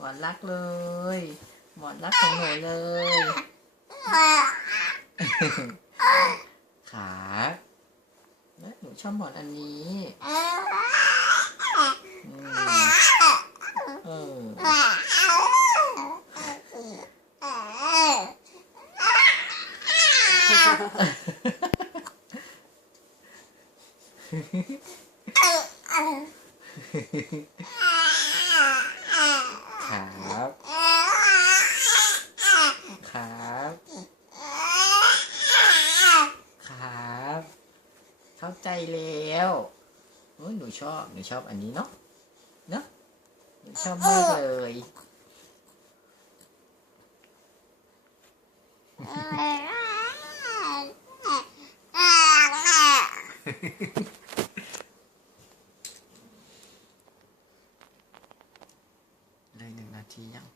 หมอนรักเลย หมอนรักของหนูเลย ขาหนูชอบหมอนอันนี้เออเออ เข้าใจแล้วโอ้ยหนูชอบหนูชอบอันนี้เนาะเนาะหนูชอบมากเลยเลยหนึ่งนาทียัง